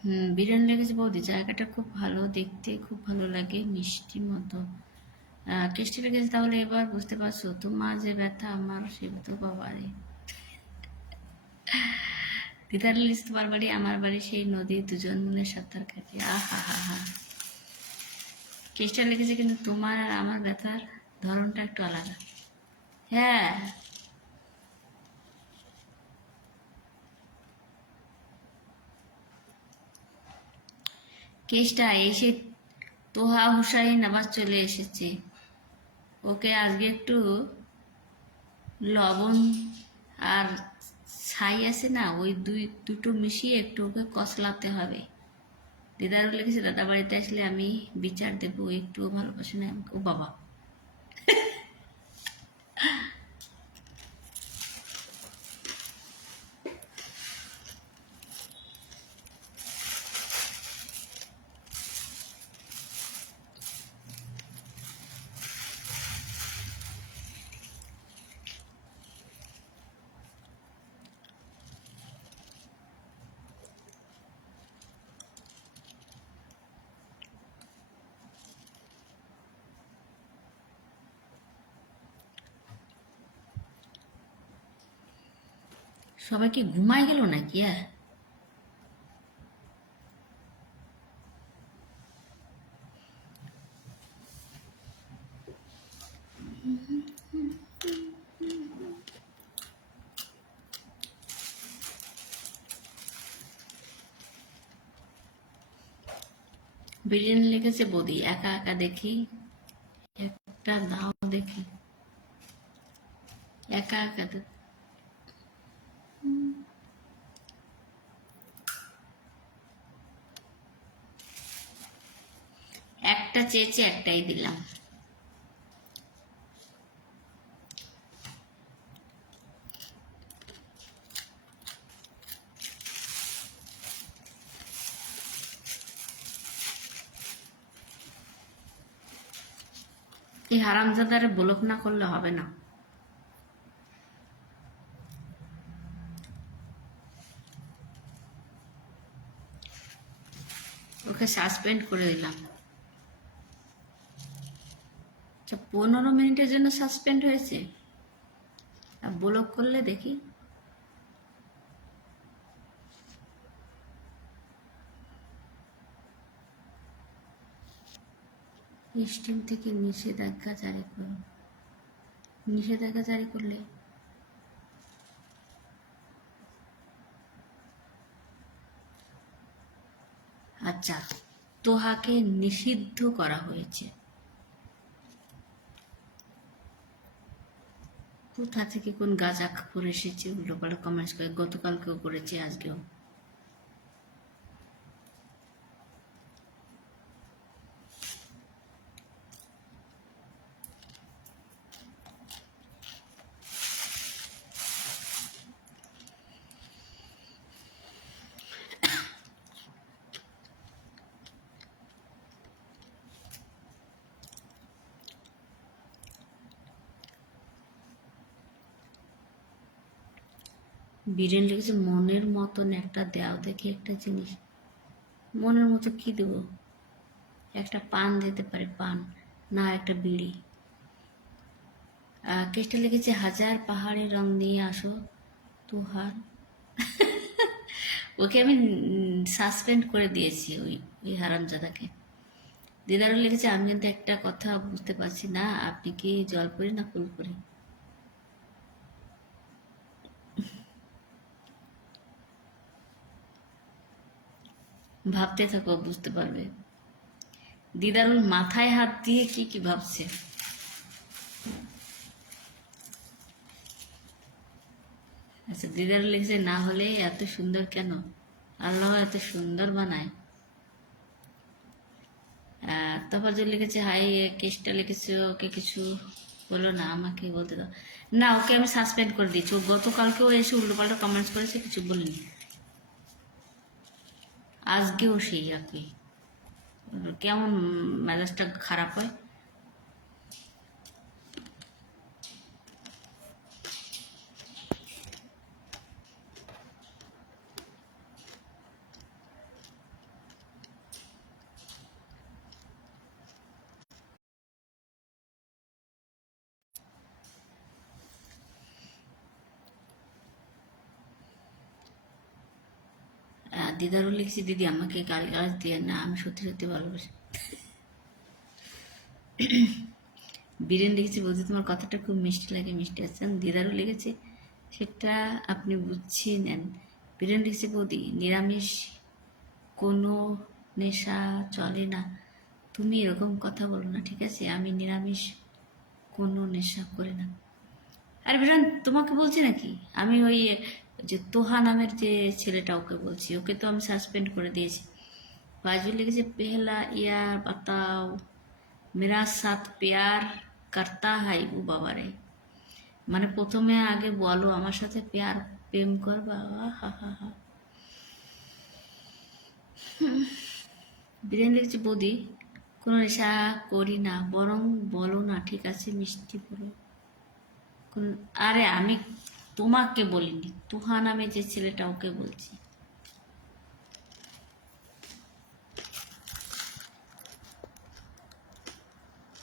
হুম, বিরিয়ানি লেগেছে বৌদি। জায়গাটা খুব ভালো, দেখতে খুব ভালো লাগে, মিষ্টি মতো। কেষ্টি লেগেছে তাহলে এবার বুঝতে পারছ, তোমার যে ব্যথা, আমার সে তো বাবারে। দিদার লিস তোমার বাড়ি, আমার বাড়ি, সেই নদী, দুজন মনে সাঁতার কাটে। আহা, হা হা। কেষ্টা লেগেছে কিন্তু তোমার আর আমার ব্যথার ধরনটা একটু আলাদা। হ্যাঁ। কেসটা এসে তোহা হুসাইন আবার চলে এসেছে। ওকে আজকে একটু লবণ আর ছাই আছে না, ওই দুই, দুটো মিশিয়ে একটু ওকে কষলাতে হবে। দিদারও লেগেছে দাদা বাড়িতে আসলে আমি বিচার দেবো, একটুও ভালোবাসে না ও বাবা। সবাই কি ঘুমায় গেল নাকি হ্যাঁ বিরিয়ানি লেগেছে বৌদি, একা একা দেখি, একটা দাও দেখি। একা একা একটা চেয়েছে, একটাই দিলাম। এই হারামজাদারে ব্লক না করলে হবে না। ওকে সাসপেন্ড করে দিলাম। আচ্ছা পনেরো মিনিটের জন্য সাসপেন্ড হয়েছে? ব্লক করলে দেখি। স্টিম থেকে নিষেধাজ্ঞা জারি করুন। নিষেধাজ্ঞা জারি করলে? আচ্ছা তোহাকে নিষিদ্ধ করা হয়েছে। কোথা থেকে কোন গাছ গাঁজা করে এসেছে? উল্টো পাল্টা কমেন্টস করে গতকালকেও করেছে আজকেও। বিরিয়ানি লেগেছে, মনের মতন একটা দেও দেখি একটা জিনিস। মনের মতো কি দেবো? একটা পান দিতে পারে, পান, না একটা বিড়ি। কেসটা লেগেছে, হাজার পাহাড়ি রং নিয়ে আসো তুহার ওকে আমি সাসপেন্ড করে দিয়েছি ওই ওই হারামজাদাকে দিদারও লেগেছে আমি কিন্তু একটা কথা বুঝতে পারছি না, আপনি কি জলপুরি না ফুলপুরি? ভাবতে থাকো, বুঝতে পারবে। দিদারুল মাথায় হাত দিয়ে কি কি ভাবছে? আচ্ছা দিদার লিখছে, না হলে এত সুন্দর কেন? আল্লাহ এত সুন্দর বানায়। তারপর যে লিখেছে, হাই কেসটা লিখেছে, ওকে কিছু বলো না, আমাকে বলতে দাও। না, ওকে আমি সাসপেন্ড করে দিয়েছি। ও গতকালকেও এসে উল্টোপাল্টা কমেন্টস করেছে, কিছু বলিনি। আজকেও সেই একই। কেমন মেজাজটা খারাপ হয়? দিদারও লিখছি, দিদি আমাকে গালি গালাজ দিয়ে, না, আমি সত্যি সত্যি ভালোবাসি। বীরেন লিখেছি বৌদি তোমার কথাটা খুব মিষ্টি লাগে, মিষ্টি আছে। দিদারও লিখেছে, সেটা আপনি বুঝছিয়ে নেন। বীরেন লিখেছে, বৌদি, নিরামিষ কোনো নেশা চলে না। তুমি এরকম কথা বলো না, ঠিক আছে? আমি নিরামিষ কোনো নেশা করি না। আরে বিরান, তোমাকে বলছি নাকি? আমি ওই যে তোহা নামের যে ছেলেটা ওকে বলছি, ওকে তো আমি সাসপেন্ড করে দিয়েছি। বাজু লিখেছে, পেহলা ইয়ার বাতাও, মেরা সাথ পেয়ার করতা হাই ও বাবারে। মানে প্রথমে আগে বলো, আমার সাথে পেয়ার, প্রেম করবা? হা হা হা। বীরেন লিখেছে, বৌদি, কোনো নেশা করি না, বরং বলো না, ঠিক আছে, মিষ্টি বলো। আরে আমি তোমাকে বলিনি। তুহা নামে যে ছেলেটা ওকে বলছি।